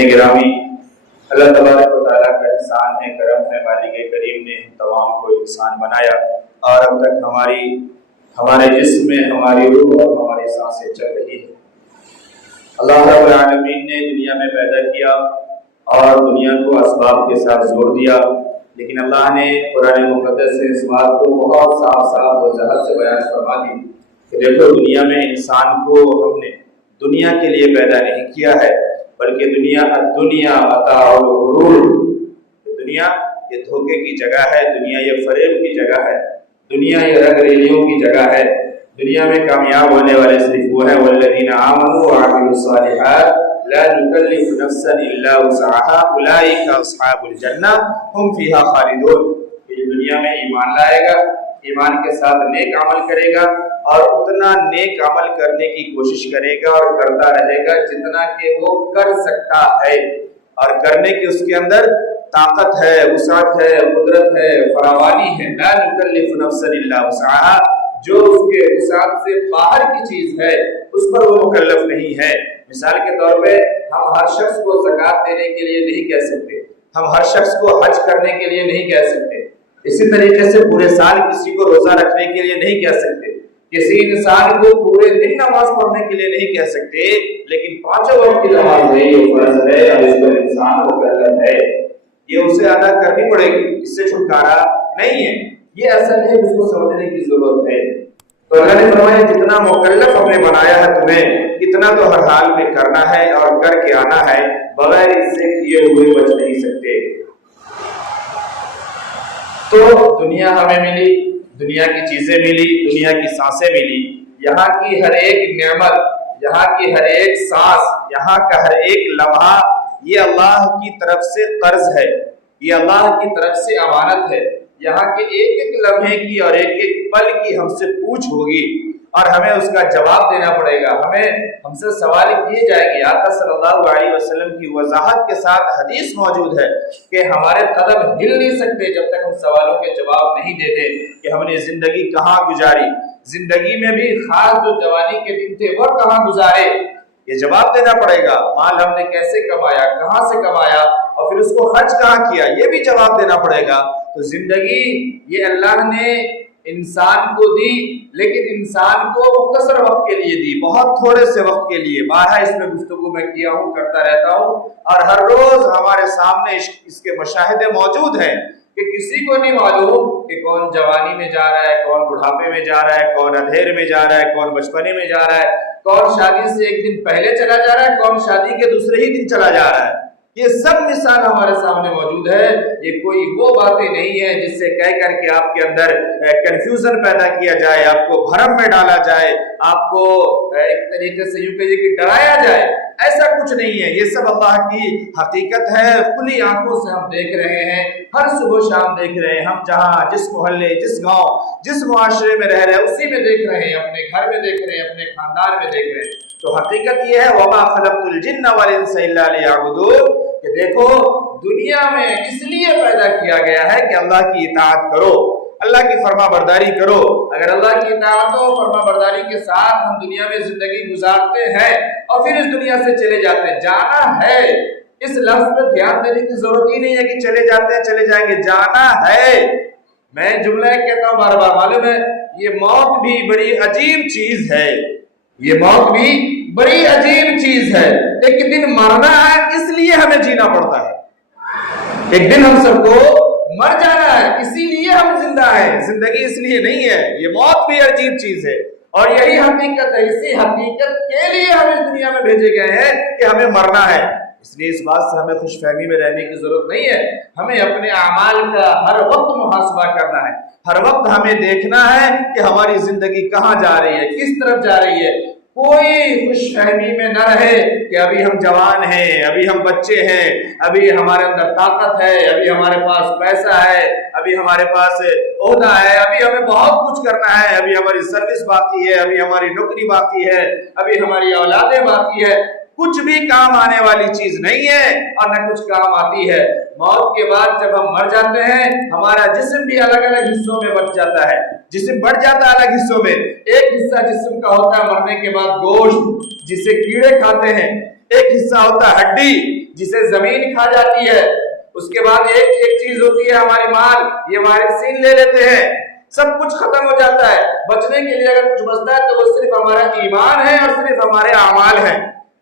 سامعین گرامی، اللہ تبارک و تعالیٰ کا احسان ہے، کرم ہے، مالک کریم نے تمام کو انسان بنایا اور اب تک ہمارے جسم میں ہماری روح اور ہماری سانسیں چل رہی ہیں۔ اللہ رب العالمین نے دنیا میں پیدا کیا اور دنیا کو اسباب کے ساتھ جوڑ دیا، لیکن اللہ نے قرآن مقدس سے اس بات کو بہت صاف و وضاحت سے بیان فرما دی کہ دیکھو، دنیا میں انسان کو ہم نے دنیا کے لیے پیدا نہیں کیا ہے، بلکہ دنیا متاع الغرور، دنیا یہ دھوکے کی جگہ ہے، دنیا یہ فریب کی جگہ ہے، دنیا یہ رنگ ریلیوں کی جگہ ہے۔ دنیا میں کامیاب ہونے والے صرف وہ ہیں والذین آمنوا وعملوا الصالحات لا نکلف نفسا الا وسعها اولئک اصحاب الجنہ هم فیہا خالدون۔ یہ دنیا میں ایمان لائے گا، ایمان کے ساتھ نیک عمل کرے گا اور اتنا نیک عمل کرنے کی کوشش کرے گا اور کرتا رہے گا جتنا کہ وہ کر سکتا ہے، اور کرنے کی اس کے اندر طاقت ہے، وسعت ہے، قدرت ہے، فراوانی ہے۔ لا نکلف نفسا الا وسعها، جو اس کے وسعت سے باہر کی چیز ہے اس پر وہ مکلف نہیں ہے۔ مثال کے طور پہ ہم ہر شخص کو زکوٰۃ دینے کے لیے نہیں کہہ سکتے، ہم ہر شخص کو حج کرنے کے لیے نہیں کہہ سکتے، اسی طریقے سے پورے سال کسی کو روزہ رکھنے کے لیے نہیں کہہ سکتے، کسی انسان کو پورے دن نماز پڑھنے کے لیے نہیں کہہ سکتے، لیکن 5 وقت کی نماز ہے، یہ فرض ہے اور اس پر انسان مکلف ہے، یہ اسے ادا کرنی پڑے گی، اس سے چھٹکارا نہیں ہے۔ یہ اصل ہے، اس کو سمجھنے کی ضرورت ہے۔ تو اللہ نے فرمایا جتنا مکلف ہم نے بنایا ہے تمہیں، اتنا تو ہر حال میں کرنا ہے اور کر کے آنا ہے، بغیر اس سے کیے ہوئے بچ نہیں سکتے۔ تو دنیا ہمیں ملی، دنیا کی چیزیں ملی، دنیا کی سانسیں ملی، یہاں کی ہر ایک نعمت، یہاں کی ہر ایک سانس، یہاں کا ہر ایک لمحہ یہ اللہ کی طرف سے قرض ہے، یہ اللہ کی طرف سے امانت ہے۔ یہاں کے ایک ایک لمحے کی اور ایک ایک پل کی ہم سے پوچھ ہوگی اور ہمیں اس کا جواب دینا پڑے گا، ہم سے سوال کیے جائیں گے۔ آقا صلی اللہ علیہ وسلم کی وضاحت کے ساتھ حدیث موجود ہے کہ ہمارے قدم ہل نہیں سکتے جب تک ہم سوالوں کے جواب نہیں دیتے کہ ہم نے زندگی کہاں گزاری، زندگی میں بھی خاص جو جوانی کے دن تھے وہ کہاں گزارے، یہ جواب دینا پڑے گا۔ مال ہم نے کیسے کمایا، کہاں سے کمایا، اور پھر اس کو خرچ کہاں کیا، یہ بھی جواب دینا پڑے گا۔ تو زندگی یہ اللہ نے انسان کو دی، لیکن انسان کو مختصر وقت کے لیے دی، بہت تھوڑے سے وقت کے لیے۔ بارہا اس میں گفتگو میں کیا ہوں، کرتا رہتا ہوں، اور ہر روز ہمارے سامنے اس کے مشاہدے موجود ہیں کہ کسی کو نہیں معلوم کہ کون جوانی میں جا رہا ہے، کون بڑھاپے میں جا رہا ہے، کون اندھیر میں جا رہا ہے، کون بچپنے میں جا رہا ہے، کون شادی سے ایک دن پہلے چلا جا رہا ہے، کون شادی کے دوسرے ہی دن چلا جا رہا ہے۔ یہ سب مثال ہمارے سامنے موجود ہے۔ یہ کوئی وہ باتیں نہیں ہیں جس سے کہہ کر کے آپ کے اندر کنفیوژن پیدا کیا جائے، آپ کو بھرم میں ڈالا جائے، آپ کو ایک طریقے سے یوں کہیے کہ ڈرایا جائے، ایسا کچھ نہیں ہے۔ یہ سب اللہ کی حقیقت ہے، کھلی آنکھوں سے ہم دیکھ رہے ہیں، ہر صبح شام دیکھ رہے ہیں، ہم جہاں جس محلے، جس گاؤں، جس معاشرے میں رہ رہے ہیں اسی میں دیکھ رہے ہیں، اپنے گھر میں دیکھ رہے ہیں، اپنے خاندان میں دیکھ رہے ہیں۔ تو حقیقت یہ ہے وَمَا خَلَقْتُ الْجِنَّ وَالْإِنسَ إِلَّا لِيَعْبُدُونِ، کہ دیکھو دنیا میں اس لیے پیدا کیا گیا ہے کہ اللہ کی اطاعت کرو، اللہ کی فرما برداری کرو۔ اگر اللہ کی اطاعت و فرما برداری کے ساتھ ہم دنیا میں زندگی گزارتے ہیں اور پھر اس دنیا سے چلے جاتے ہیں، جانا ہے، اس لفظ پر دھیان دینے کی ضرورت ہی نہیں ہے کہ چلے جاتے ہیں چلے جائیں گے، جانا ہے۔ میں جملہ کہتا ہوں بار بار، معلوم ہے یہ موت بھی بڑی عجیب چیز ہے، یہ موت بھی بڑی عجیب چیز ہے۔ ایک دن مرنا ہے، اس لیے ہمیں جینا پڑتا ہے، ایک دن ہم سب کو مر جانا ہے، اسی لیے ہم زندہ ہیں، زندگی اس لیے نہیں ہے۔ یہ موت بھی عجیب چیز ہے اور یہی حقیقت ہے، اسی حقیقت کے لیے ہم اس دنیا میں بھیجے گئے ہیں کہ ہمیں مرنا ہے۔ اس لیے اس بات سے ہمیں خوش فہمی میں رہنے کی ضرورت نہیں ہے، ہمیں اپنے اعمال کا ہر وقت محاسبہ کرنا ہے، ہر وقت ہمیں دیکھنا ہے کہ ہماری زندگی کہاں جا رہی ہے، کس طرف جا رہی ہے۔ کوئی خوش فہمی میں نہ رہے کہ ابھی ہم جوان ہیں، ابھی ہم بچے ہیں، ابھی ہمارے اندر طاقت ہے، ابھی ہمارے پاس پیسہ ہے، ابھی ہمارے پاس عہدہ ہے، ابھی ہمیں بہت کچھ کرنا ہے، ابھی ہماری سروس باقی ہے، ابھی ہماری نوکری باقی ہے، ابھی ہماری اولادیں باقی ہے۔ کچھ بھی کام آنے والی چیز نہیں ہے اور نہ کچھ کام آتی ہے۔ موت کے بعد جب ہم مر جاتے ہیں ہمارا جسم بھی الگ الگ حصوں میں بٹ جاتا ہے، جسم بٹ جاتا ہے الگ حصوں میں۔ ایک حصہ جسم کا ہوتا ہے مرنے کے بعد گوشت، جسے کیڑے کھاتے ہیں، ایک حصہ ہوتا ہے ہڈی جسے زمین کھا جاتی ہے، اس کے بعد ایک چیز ہوتی ہے ہماری مال، یہ وارثین لے لیتے ہیں، سب کچھ ختم ہو جاتا ہے۔ بچنے کے لیے اگر کچھ بچتا ہے تو وہ صرف ہمارا ایمان ہے اور صرف ہمارے اعمال ہیں،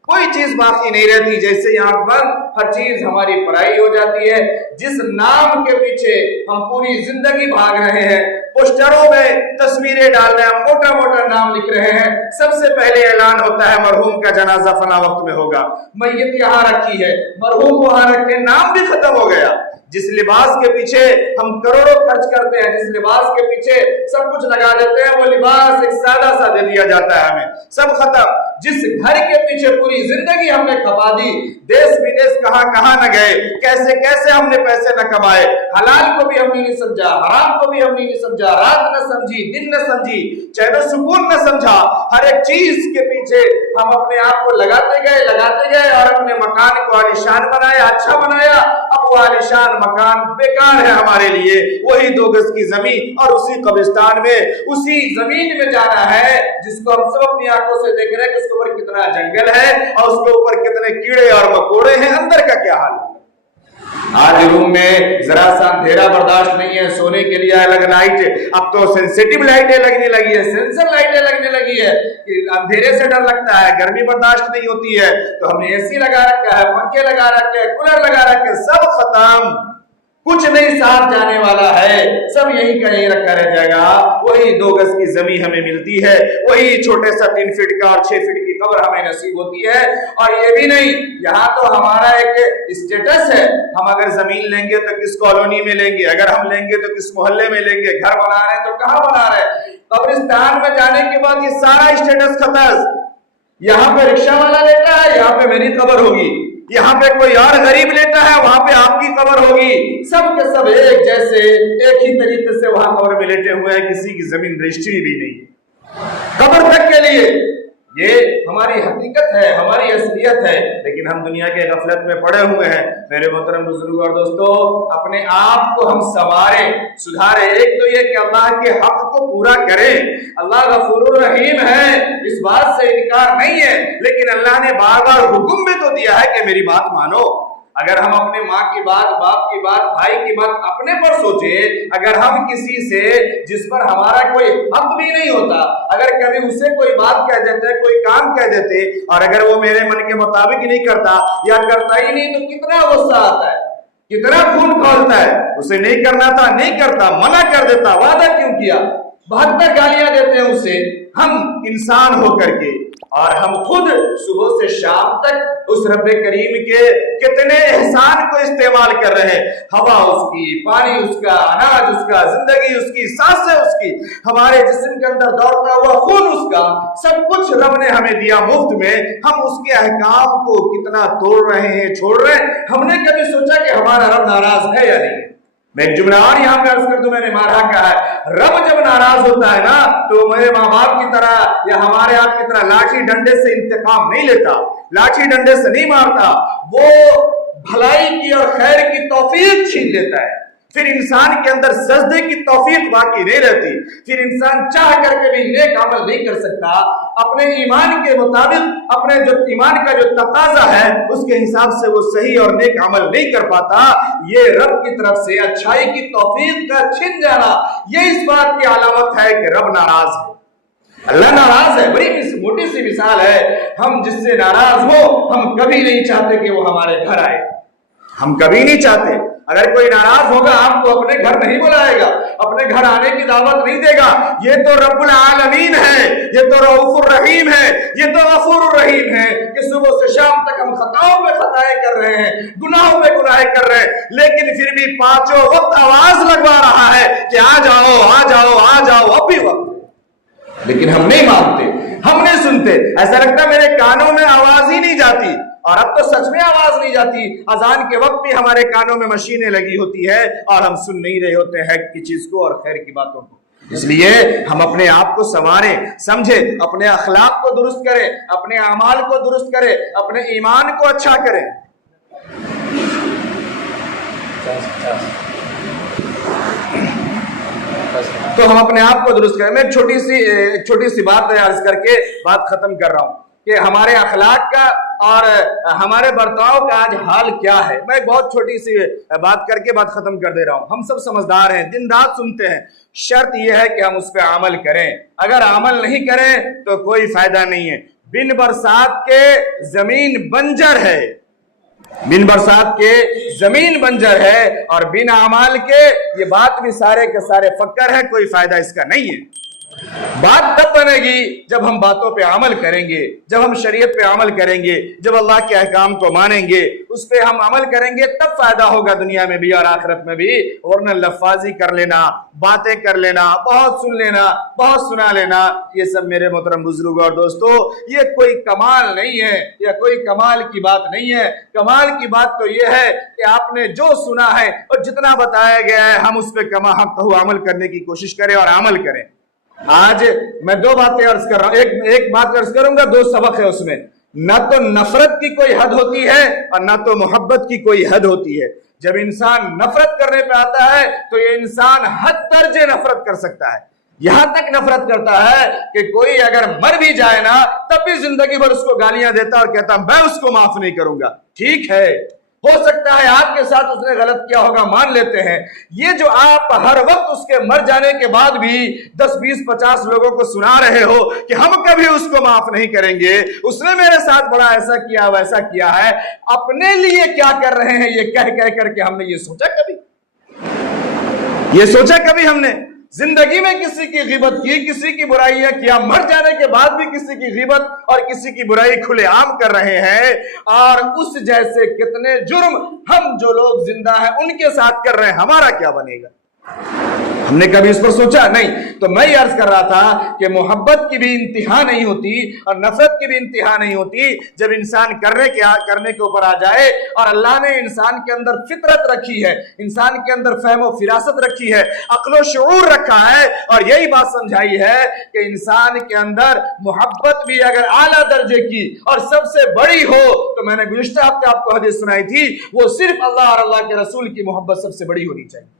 کوئی چیز باقی نہیں رہتی۔ جیسے یہاں پر ہر چیز ہماری پرائی ہو جاتی ہے، جس نام کے پیچھے ہم پوری زندگی بھاگ رہے ہیں، پوسٹروں میں تصویریں ڈال رہے ہیں، موٹا موٹا نام لکھ رہے ہیں، سب سے پہلے اعلان ہوتا ہے مرحوم کا جنازہ فلاں وقت میں ہوگا، میت یہاں رکھی ہے، مرحوم وہاں رکھے، نام بھی ختم ہو گیا۔ جس لباس کے پیچھے ہم کروڑوں خرچ کرتے ہیں، جس لباس کے پیچھے سب کچھ لگا دیتے ہیں، وہ لباس ایک سادہ سا دے دیا جاتا ہے ہمیں، سب ختم۔ جس گھر کے پیچھے پوری زندگی ہم نے کھپا دی، دیس ودیس کہاں کہاں نہ گئے، کیسے کیسے ہم نے پیسے نہ کمائے، حلال کو بھی ہم نے نہیں سمجھا، حرام کو بھی ہم نے نہیں سمجھا، رات نہ سمجھی، دن نہ سمجھی، چین و سکون نہ سمجھا، ہر ایک چیز کے پیچھے ہم اپنے آپ کو لگاتے گئے اور اپنے مکان کو عالیشان بنایا، اچھا بنایا۔ اب وہ عالیشان مکان بیکار ہے ہمارے لیے، وہی 2 گز کی زمین اور اسی قبرستان میں، اسی زمین میں جانا ہے جس کو ہم سب اپنی آنکھوں سے دیکھ رہے ہیں کہ اس کے اوپر کتنا جنگل ہے اور اس کے اوپر کتنے کیڑے اور مکوڑے ہیں، اندر کا کیا حال ہے۔ آج روم میں ذرا سا اندھیرا برداشت نہیں ہے، سونے کے لیے الگ لائٹ، اب تو سینسیٹیو لائٹیں لگنے لگی ہے، سینسر لائٹیں لگنے لگی ہے، اندھیرے سے ڈر لگتا ہے، گرمی برداشت نہیں ہوتی ہے تو ہم نے اے سی لگا رکھا ہے، پنکھے لگا رکھے ہیں، کولر لگا رکھے، سب ختم، کچھ نہیں ساتھ جانے والا ہے، سب یہی کا یہی رکھا رہ جائے گا۔ وہی 2 گز کی زمین ہمیں ملتی ہے، وہی چھوٹے سا 3 فٹ کا اور 6 فٹ کی قبر ہمیں نصیب ہوتی ہے۔ اور یہ بھی نہیں، یہاں تو ہمارا ایک اسٹیٹس ہے، ہم اگر زمین لیں گے تو کس کالونی میں لیں گے، اگر ہم لیں گے تو کس محلے میں لیں گے، گھر بنا رہے ہیں تو کہاں بنا رہے ہیں۔ قبرستان میں جانے کے بعد یہ سارا اسٹیٹس ختم، یہاں پہ رکشہ والا لیتا ہے، یہاں پہ میری قبر ہوگی، یہاں پہ کوئی اور غریب لیتا ہے، وہاں پہ آپ کی قبر ہوگی، سب کے سب ایک جیسے ایک ہی طریقے سے وہاں قبر میں لیٹے ہوئے ہیں، کسی کی زمین رجسٹری بھی نہیں قبر تک کے لیے۔ یہ ہماری حقیقت ہے، ہماری اصلیت ہے، لیکن ہم دنیا کے غفلت میں پڑے ہوئے ہیں۔ میرے محترم بزرگوں اور دوستو، اپنے آپ کو ہم سدھارے۔ ایک تو یہ کہ اللہ کے حق کو پورا کریں، اللہ غفور الرحیم ہے، اس بات سے انکار نہیں ہے، لیکن اللہ نے بار بار حکم بھی تو دیا ہے کہ میری بات مانو۔ اگر ہم اپنے ماں کی بات، باپ کی بات، بھائی کی بات اپنے پر سوچیں، اگر ہم کسی سے جس پر ہمارا کوئی حق بھی نہیں ہوتا، اگر کبھی اسے کوئی بات کہہ دیتے، کوئی کام کہہ دیتے، اور اگر وہ میرے من کے مطابق نہیں کرتا یا کرتا ہی نہیں تو کتنا غصہ آتا ہے، کتنا خون کھولتا ہے۔ اسے نہیں کرنا تھا، نہیں کرتا، منع کر دیتا، وعدہ کیوں کیا، 72 گالیاں دیتے ہیں اسے۔ ہم انسان ہو کر کے اور ہم خود صبح سے شام تک اس رب کریم کے کتنے احسان کو استعمال کر رہے ہیں، ہوا اس کی، پانی اس کا، اناج اس کا، زندگی اس کی، سانسیں اس کی، ہمارے جسم کے اندر دوڑتا ہوا خون اس کا، سب کچھ رب نے ہمیں دیا مفت میں۔ ہم اس کے احکام کو کتنا توڑ رہے ہیں، چھوڑ رہے ہیں۔ ہم نے کبھی سوچا کہ ہمارا رب ناراض ہے یا نہیں؟ میں ایک جملہ اور یہاں پہ عرض کر دوں، میں نے مارا کہا ہے، رب جب ناراض ہوتا ہے نا تو میرے ماں باپ کی طرح یا ہمارے آپ کی طرح لاٹھی ڈنڈے سے انتقام نہیں لیتا، لاٹھی ڈنڈے سے نہیں مارتا، وہ بھلائی کی اور خیر کی توفیق چھین لیتا ہے۔ پھر انسان کے اندر سجدے کی توفیق باقی نہیں رہتی، پھر انسان چاہ کر کے بھی نیک عمل نہیں کر سکتا، اپنے ایمان کے مطابق، اپنے جو ایمان کا جو تقاضا ہے اس کے حساب سے وہ صحیح اور نیک عمل نہیں کر پاتا۔ یہ رب کی طرف سے اچھائی کی توفیق کا چھن جانا، یہ اس بات کی علامت ہے کہ رب ناراض ہے۔ اللہ ناراض ہے، بڑی موٹی سی مثال ہے، ہم جس سے ناراض ہو ہم کبھی نہیں چاہتے کہ وہ ہمارے گھر آئے، ہم کبھی نہیں چاہتے۔ اگر کوئی ناراض ہوگا آپ کو اپنے گھر نہیں بلائے گا، اپنے گھر آنے کی دعوت نہیں دے گا۔ یہ تو رب العالمین ہے، یہ تو رؤوف الرحیم ہے، یہ تو غفور الرحیم ہے کہ صبح سے شام تک ہم خطاؤں پہ خطائیں کر رہے ہیں، گناہوں پہ گناہیں کر رہے ہیں، لیکن پھر بھی پانچوں وقت آواز لگوا رہا ہے کہ آ جاؤ آ جاؤ آ جاؤ، اب بھی وقت، لیکن ہم نہیں مانتے، ہم نہیں سنتے۔ ایسا لگتا ہے میرے کانوں میں آواز ہی نہیں جاتی، اور اب تو سچ میں آواز نہیں جاتی۔ اذان کے وقت بھی ہمارے کانوں میں مشینیں لگی ہوتی ہے اور ہم سن نہیں رہے ہوتے ہیں کی چیز کو اور خیر کی باتوں کو۔ اس لیے ہم اپنے آپ کو سنواریں، سمجھیں، اپنے اخلاق کو درست کریں، اپنے اعمال کو درست کریں، اپنے ایمان کو اچھا کریں۔ تو ہم اپنے آپ کو درست کریں۔ میں ایک چھوٹی سی بات عرض کر کے بات ختم کر رہا ہوں کہ ہمارے اخلاق کا اور ہمارے برتاؤ کا آج حال کیا ہے؟ میں بہت چھوٹی سی بات کر کے بات ختم کر دے رہا ہوں. ہم سب سمجھدار ہیں، دن رات سنتے ہیں. شرط یہ ہے کہ ہم اس پہ عمل کریں. اگر عمل نہیں کریں تو کوئی فائدہ نہیں ہے. بن برسات کے زمین بنجر ہے، بن برسات کے زمین بنجر ہے، اور بن اعمال کے یہ بات بھی سارے کے سارے فکر ہے، کوئی فائدہ اس کا نہیں ہے. بات تب بنے گی جب ہم باتوں پہ عمل کریں گے، جب ہم شریعت پہ عمل کریں گے، جب اللہ کے احکام کو مانیں گے، اس پہ ہم عمل کریں گے، تب فائدہ ہوگا دنیا میں بھی اور آخرت میں بھی. ورنہ لفاظی کر لینا، باتیں کر لینا، بہت سن لینا، بہت سنا لینا، یہ سب میرے محترم بزرگوں اور دوستو یہ کوئی کمال نہیں ہے، یا کوئی کمال کی بات نہیں ہے. کمال کی بات تو یہ ہے کہ آپ نے جو سنا ہے اور جتنا بتایا گیا ہے ہم اس پہ کما حق عمل کرنے کی کوشش کریں اور عمل کریں. آج میں دو باتیں عرض کر رہا ہوں، ایک بات عرض کروں گا، دو سبق ہے اس میں. نہ تو نفرت کی کوئی حد ہوتی ہے اور نہ تو محبت کی کوئی حد ہوتی ہے. جب انسان نفرت کرنے پہ آتا ہے تو یہ انسان حد درجے نفرت کر سکتا ہے. یہاں تک نفرت کرتا ہے کہ کوئی اگر مر بھی جائے نا تب بھی زندگی بھر اس کو گالیاں دیتا اور کہتا میں اس کو معاف نہیں کروں گا. ٹھیک ہے، ہو سکتا ہے آپ کے ساتھ اس نے غلط کیا ہوگا، مان لیتے ہیں. یہ جو آپ ہر وقت اس کے مر جانے کے بعد بھی 10 20 50 لوگوں کو سنا رہے ہو کہ ہم کبھی اس کو معاف نہیں کریں گے، اس نے میرے ساتھ بڑا ایسا کیا ویسا کیا ہے، اپنے لیے کیا کر رہے ہیں یہ کہہ کر کے ہم نے یہ سوچا کبھی ہم نے زندگی میں کسی کی غیبت کی، کسی کی برائیاں کیا، مر جانے کے بعد بھی کسی کی غیبت اور کسی کی برائی کھلے عام کر رہے ہیں. اور اس جیسے کتنے جرم ہم جو لوگ زندہ ہیں ان کے ساتھ کر رہے ہیں، ہمارا کیا بنے گا؟ ہم نے کبھی اس پر سوچا نہیں. تو میں یہ عرض کر رہا تھا کہ محبت کی بھی انتہا نہیں ہوتی اور نفرت کی بھی انتہا نہیں ہوتی. جب انسان کرنے کے اوپر آ جائے، اور اللہ نے انسان کے اندر فطرت رکھی ہے، انسان کے اندر فہم و فراست رکھی ہے، عقل و شعور رکھا ہے، اور یہی بات سمجھائی ہے کہ انسان کے اندر محبت بھی اگر اعلیٰ درجے کی اور سب سے بڑی ہو، تو میں نے گزشتہ ہفتے آپ کو حدیث سنائی تھی، وہ صرف اللہ اور اللہ کے رسول کی محبت سب سے بڑی ہونی چاہیے.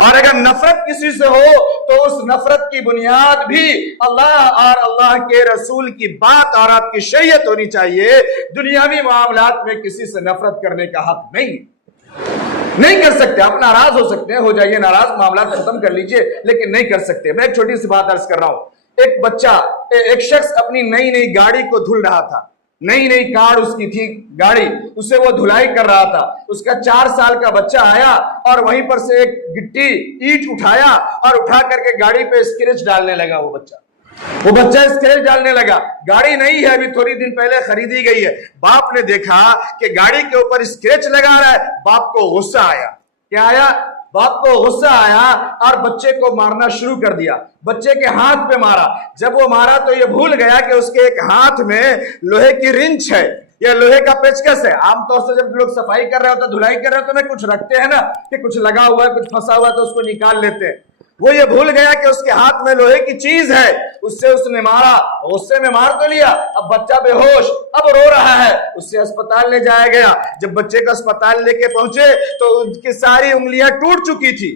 اور اگر نفرت کسی سے ہو تو اس نفرت کی بنیاد بھی اللہ اور اللہ کے رسول کی بات اور آپ کی شریعت ہونی چاہیے. دنیاوی معاملات میں کسی سے نفرت کرنے کا حق نہیں کر سکتے. آپ ناراض ہو سکتے ہیں، ہو جائیے ناراض، معاملات ختم کر لیجئے، لیکن نہیں کر سکتے. میں ایک چھوٹی سی بات عرض کر رہا ہوں. ایک شخص اپنی نئی گاڑی کو دھل رہا تھا، نئی کار اس کی تھی گاڑی، اسے وہ دھلائی کر رہا تھا. اس کا 4 سال کا بچہ آیا اور وہیں پر سے ایک گٹی اینٹ اٹھایا اور اٹھا کر کے گاڑی پہ اسکریچ ڈالنے لگا. وہ بچہ اسکریچ ڈالنے لگا. گاڑی نہیں ہے، ابھی تھوڑی دن پہلے خریدی گئی ہے. باپ نے دیکھا کہ گاڑی کے اوپر اسکریچ لگا رہا ہے. باپ کو غصہ آیا. کیا آیا؟ باپ کو غصہ آیا اور بچے کو مارنا شروع کر دیا. بچے کے ہاتھ پہ مارا. جب وہ مارا تو یہ بھول گیا کہ اس کے ایک ہاتھ میں لوہے کی رنچ ہے یا لوہے کا پیچکس ہے. عام طور سے جب لوگ صفائی کر رہے ہوتے، دھلائی کر رہے ہوتے، کچھ رکھتے ہیں نا کہ کچھ لگا ہوا ہے، کچھ پھنسا ہوا ہے تو اس کو نکال لیتے ہیں. وہ یہ بھول گیا کہ اس کے ہاتھ میں لوہے کی چیز ہے. اس نے مارا. غصے میں مار تو لیا، اب بچہ بے ہوش، اب رو رہا ہے. اسے اسپتال لے جایا گیا. جب بچے کو اسپتال لے کے پہنچے تو ان کی ساری انگلیاں ٹوٹ چکی تھی.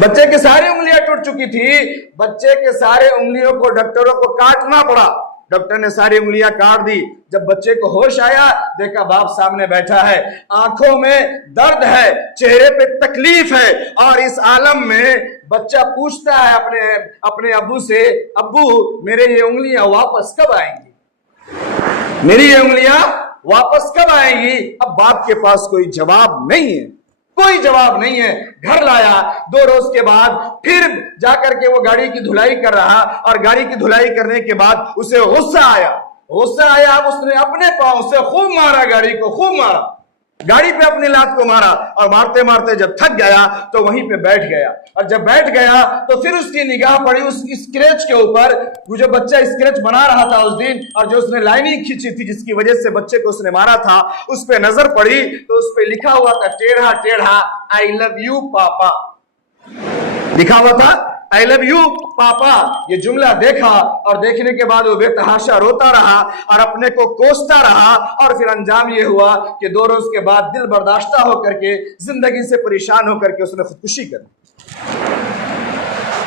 بچے کی ساری انگلیاں ٹوٹ چکی تھی. بچے کے سارے انگلیوں کو ڈاکٹروں کو کاٹنا پڑا. ڈاکٹر نے ساری انگلیاں کاٹ دی. جب بچے کو ہوش آیا، دیکھا باپ سامنے بیٹھا ہے، آنکھوں میں درد ہے، چہرے پہ تکلیف ہے، اور اس عالم میں بچہ پوچھتا ہے اپنے ابو سے، ابو میرے یہ انگلیاں واپس کب آئیں گی؟ میری یہ انگلیاں واپس کب آئیں گی؟ اب باپ کے پاس کوئی جواب نہیں ہے، کوئی جواب نہیں ہے. گھر لایا. 2 روز کے بعد پھر جا کر کے وہ گاڑی کی دھلائی کر رہا، اور گاڑی کی دھلائی کرنے کے بعد اسے غصہ آیا. اب اس نے اپنے پاؤں سے خوب مارا، گاڑی کو خوب مارا، گاڑی پہ اپنی لات کو مارا، اور مارتے مارتے جب تھک گیا تو وہیں پہ بیٹھ گیا. اور جب بیٹھ گیا تو پھر اس کی نگاہ پڑی اس اسکریچ کے اوپر. وہ جو بچہ اسکریچ بنا رہا تھا اس دن، اور جو اس نے لائننگ کھینچی تھی جس کی وجہ سے بچے کو اس نے مارا تھا، اس پہ نظر پڑی تو اس پہ لکھا ہوا تھا ٹیڑھا آئی لو یو پاپا. لکھا ہوا تھا آئی لو یو پاپا. یہ جملہ دیکھا اور دیکھنے کے بعد وہ بے تحاشا روتا رہا اور اپنے کو کوستا رہا. اور پھر انجام یہ ہوا کہ 2 روز کے بعد دل برداشتہ ہو کر کے، زندگی سے پریشان ہو کر کے اس نے خودکشی کر دی.